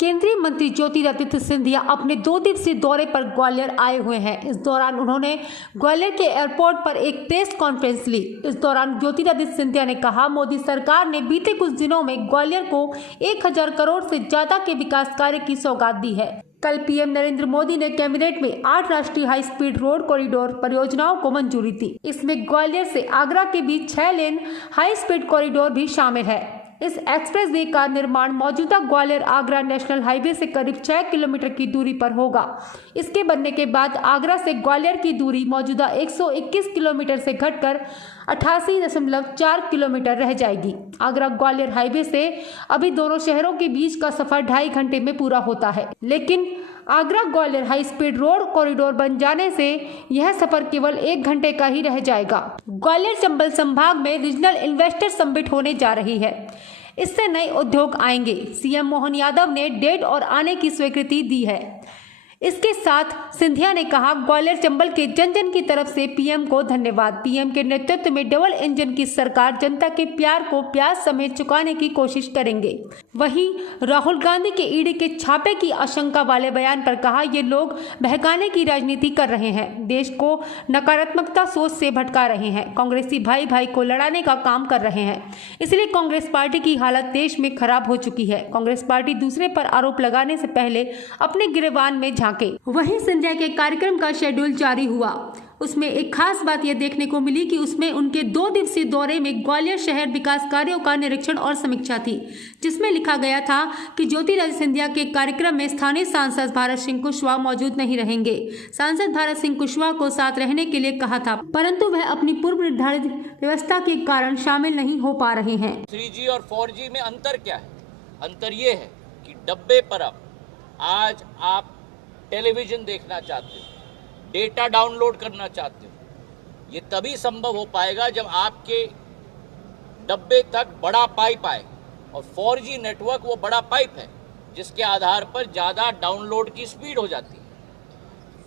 केंद्रीय मंत्री ज्योतिरादित्य सिंधिया अपने 2 दिवसीय दौरे पर ग्वालियर आए हुए हैं। इस दौरान उन्होंने ग्वालियर के एयरपोर्ट पर एक प्रेस कॉन्फ्रेंस ली। इस दौरान ज्योतिरादित्य सिंधिया ने कहा, मोदी सरकार ने बीते कुछ दिनों में ग्वालियर को 1000 करोड़ से ज्यादा के विकास कार्य की सौगात दी है। कल पीएम नरेंद्र मोदी ने कैबिनेट में 8 राष्ट्रीय हाई स्पीड रोड कॉरिडोर परियोजनाओं को मंजूरी दी। इसमें ग्वालियर से आगरा के बीच 6 लेन हाई स्पीड कॉरिडोर भी शामिल है। इस एक्सप्रेसवे का निर्माण मौजूदा ग्वालियर आगरा नेशनल हाईवे से करीब 6 किलोमीटर की दूरी पर होगा। इसके बनने के बाद आगरा से ग्वालियर की दूरी मौजूदा 121 किलोमीटर से घटकर 88.4 किलोमीटर रह जाएगी। आगरा ग्वालियर हाईवे से अभी दोनों शहरों के बीच का सफर 2.5 घंटे में पूरा होता है, लेकिन Agra Gwalior high speed road corridor बन जाने से यह सफर केवल 1 घंटे का ही रह जाएगा। ग्वालियर चंबल संभाग में रीजनल इन्वेस्टर समिट होने जा रही है। इससे नए उद्योग आएंगे। सीएम मोहन यादव ने डेट और आने की स्वीकृति दी है। इसके साथ सिंधिया ने कहा, ग्वालियर चंबल के जन जन की तरफ से पीएम को धन्यवाद। पीएम के नेतृत्व में डबल इंजन की सरकार जनता के प्यार को प्याज समेत चुकाने की कोशिश करेंगे। वहीं राहुल गांधी के ईडी के छापे की आशंका वाले बयान पर कहा, ये लोग बहकाने की राजनीति कर रहे हैं, देश को नकारात्मकता सोच से भटका रहे हैं, कांग्रेसी भाई भाई को लड़ाने का काम कर रहे हैं। इसलिए कांग्रेस पार्टी की हालत देश में खराब हो चुकी है। कांग्रेस पार्टी दूसरे पर आरोप लगाने से पहले अपने गिरबान में वहीं सिंधिया के कार्यक्रम का शेड्यूल जारी हुआ। उसमें एक खास बात यह देखने को मिली कि उसमें उनके 2 दिवसीय दौरे में ग्वालियर शहर विकास कार्यों का निरीक्षण और समीक्षा थी, जिसमें लिखा गया था कि ज्योतिरादित्य सिंधिया के कार्यक्रम में स्थानीय सांसद भारत सिंह कुशवाहा मौजूद नहीं रहेंगे। सांसद भारत सिंह कुशवाहा को साथ रहने के लिए कहा था, परंतु वह अपनी पूर्व निर्धारित व्यवस्था के कारण शामिल नहीं हो पा रहे हैं। 3G और 4G में अंतर क्या है? अंतर ये है कि डब्बे पर अब आज आप टेलीविजन देखना चाहते हो, डेटा डाउनलोड करना चाहते हो, ये तभी संभव हो पाएगा जब आपके डब्बे तक बड़ा पाइप आए। और 4G नेटवर्क वो बड़ा पाइप है जिसके आधार पर ज़्यादा डाउनलोड की स्पीड हो जाती है।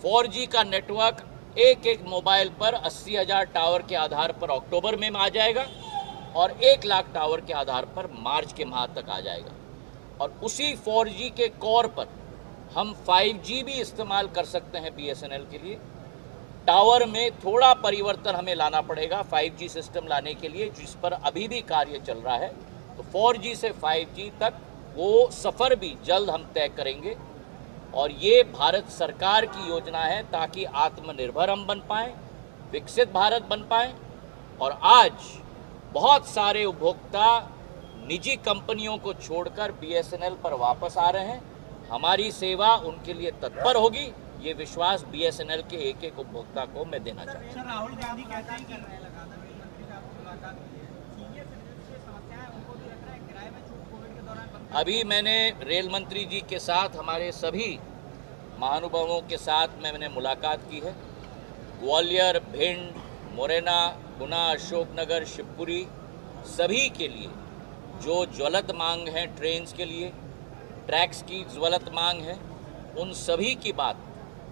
4G का नेटवर्क एक मोबाइल पर 80,000 टावर के आधार पर अक्टूबर में आ जाएगा और 1 लाख टावर के आधार पर मार्च के माह तक आ जाएगा। और उसी 4G के कोर पर हम 5G भी इस्तेमाल कर सकते हैं BSNL के लिए। टावर में थोड़ा परिवर्तन हमें लाना पड़ेगा 5G सिस्टम लाने के लिए, जिस पर अभी भी कार्य चल रहा है। तो 4G से 5G तक वो सफ़र भी जल्द हम तय करेंगे। और ये भारत सरकार की योजना है ताकि आत्मनिर्भर हम बन पाएँ, विकसित भारत बन पाएँ। और आज बहुत सारे उपभोक्ता निजी कंपनियों को छोड़कर BSNL पर वापस आ रहे हैं। हमारी सेवा उनके लिए तत्पर होगी, ये विश्वास BSNL के एक उपभोक्ता को मैं देना चाहता हूँ। राहुल गांधी कहते हैं कर रहे हैं लगातार रेल मंत्री से आपको मुलाकात की है, सीनियर सिटीजन से समस्याएं उनको भी लग रहा है किराए में छूट कोविड के दौरान बंद। अभी मैंने रेल मंत्री जी के साथ, हमारे सभी महानुभावों के साथ मैंने मुलाकात की है। ग्वालियर, भिंड, मुरैना, गुना, अशोकनगर, शिवपुरी सभी के लिए जो ज्वलंत मांग है, ट्रेन्स के लिए ट्रैक्स की ज्वलंत मांग है, उन सभी की बात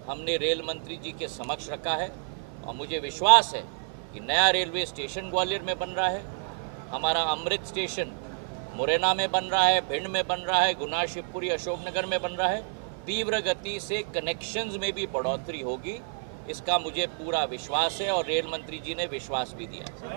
हमने रेल मंत्री जी के समक्ष रखा है। और मुझे विश्वास है कि नया रेलवे स्टेशन ग्वालियर में बन रहा है, हमारा अमृत स्टेशन मुरैना में बन रहा है, भिंड में बन रहा है, गुना, शिवपुरी, अशोकनगर में बन रहा है। तीव्र गति से कनेक्शंस में भी बढ़ोतरी होगी, इसका मुझे पूरा विश्वास है और रेल मंत्री जी ने विश्वास भी दिया।